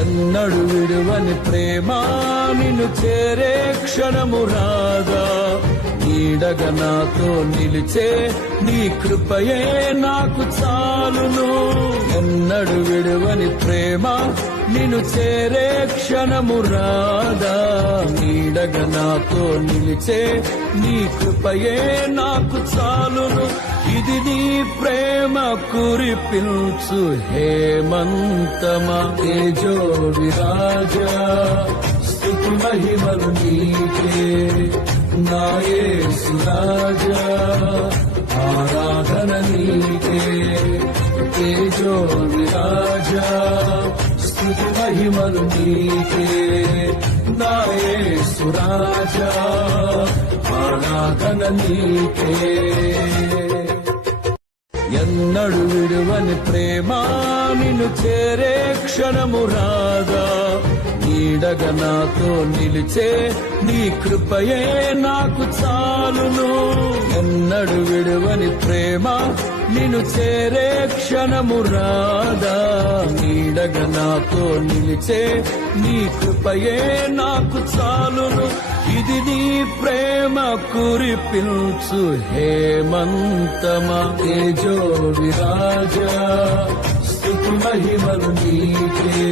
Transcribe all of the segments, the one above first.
ఎన్నడు విడువని ప్రేమ నిన్ను చేరే క్షణము రాదా, నీడగా నాతో నిలిచే నీ కృపయే నాకు చాలును. ఎన్నడు విడువని ప్రేమ నిన్ను చేరే క్షణము రాదా, నీడగా నాతో నిలిచే నీ కృపయే నాకు చాలును. ఇది నీ ప్రేమ కురిపించు హేమంతమా, తేజో విరాజా స్తుతి మహిమలు నీకే నా యేసు రాజా, ఆరాధన నీకే. తేజో విరాజా స్తుతి మహిమలు నీకే నా యేసు రాజా, ఆరాధన నీకే. ఎన్నడు విడువని ప్రేమ నిన్ను చేరే క్షణము రాదా, నీడగా నాతో నిలిచే నీ కృపయే నాకు చాలును. ఎన్నడు విడువని ప్రేమ నిన్ను చేరే క్షణము రాదా, నీడగా నాతో నిలిచే నీ కృపయే నాకు చాలును. ఇది నీ ప్రేమ కురిపించు హేమంతమా, తేజో విరాజా స్తుతి మహిమలు నీకే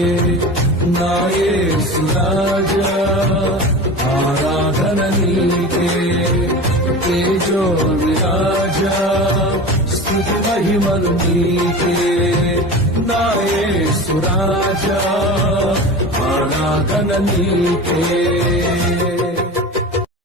నా యేసు రాజా, ఆరాధన నీకే. తేజో విరాజా స్తుతి మహిమలు నీకే నా యేసు రాజా, ఆరాధన నీకే.